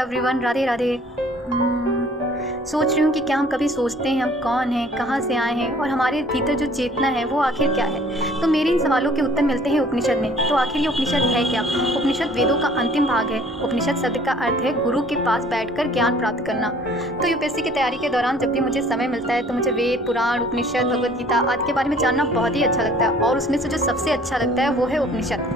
Everyone, Radhe Radhe. सोच रही हूँ कि क्या हम कभी सोचते हैं हम कौन हैं, कहाँ से आए हैं और हमारे भीतर जो चेतना है वो आखिर क्या है। तो मेरे इन सवालों के उत्तर मिलते हैं उपनिषद में। तो आखिर ये उपनिषद है क्या? उपनिषद वेदों का अंतिम भाग है। उपनिषद शब्द का अर्थ है गुरु के पास बैठकर ज्ञान प्राप्त करना। तो यूपीएससी की तैयारी के दौरान जब भी मुझे समय मिलता है तो मुझे वेद, पुराण, उपनिषद, भगवद गीता आदि के बारे में जानना बहुत ही अच्छा लगता है। और उसमें से जो सबसे अच्छा लगता है वो है उपनिषद,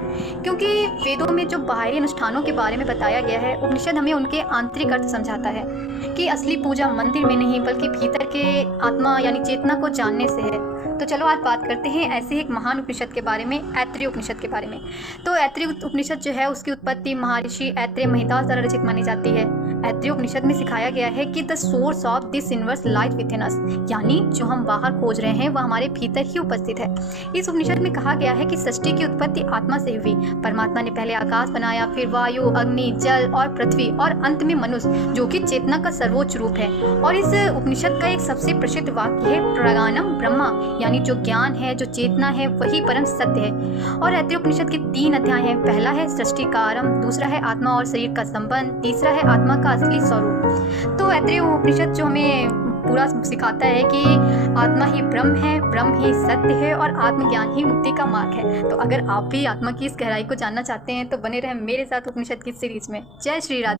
क्योंकि वेदों में जो बाहरी अनुष्ठानों के बारे में बताया गया है, उपनिषद हमें उनके आंतरिक अर्थ समझाता है कि असली पूजा मंदिर में नहीं बल्कि भीतर के आत्मा यानी चेतना को जानने से है। तो चलो आज बात करते हैं ऐसे एक महान उपनिषद के बारे में, ऐत्रेय उपनिषद के बारे में। तो ऐत्रेय उपनिषद जो है उसकी उत्पत्ति महर्षि ऐत्रेय महिदास द्वारा रचित मानी जाती है। ऐत्रेय उपनिषद में सिखाया गया है कि the source of this universe lies within us, यानी जो हम बाहर खोज रहे हैं वह हमारे भीतर ही उपस्थित है। इस उपनिषद में कहा गया है कि सृष्टि की उत्पत्ति आत्मा से हुई। परमात्मा ने पहले आकाश बनाया, फिर वायु, अग्नि, जल और पृथ्वी और अंत में मनुष्य, जो कि चेतना का सर्वोच्च रूप है। और इस उपनिषद का एक सबसे प्रसिद्ध वाक्य है प्रज्ञानम ब्रह्मा, यानी जो ज्ञान है, जो चेतना है, वही परम सत्य है। और ऐत्रेय उपनिषद के 3 अध्याय हैं। पहला है सृष्टि का आरंभ, दूसरा है आत्मा और शरीर का संबंध, तीसरा है आत्मा का असली स्वरूप। तो ऐत्रेय उपनिषद जो हमें पूरा सिखाता है कि आत्मा ही ब्रह्म है, ब्रह्म ही सत्य है और आत्मज्ञान ही मुक्ति का मार्ग है। तो अगर आप भी आत्मा की इस गहराई को जानना चाहते हैं तो बने रहें मेरे साथ उपनिषद की सीरीज में। जय श्री राधे।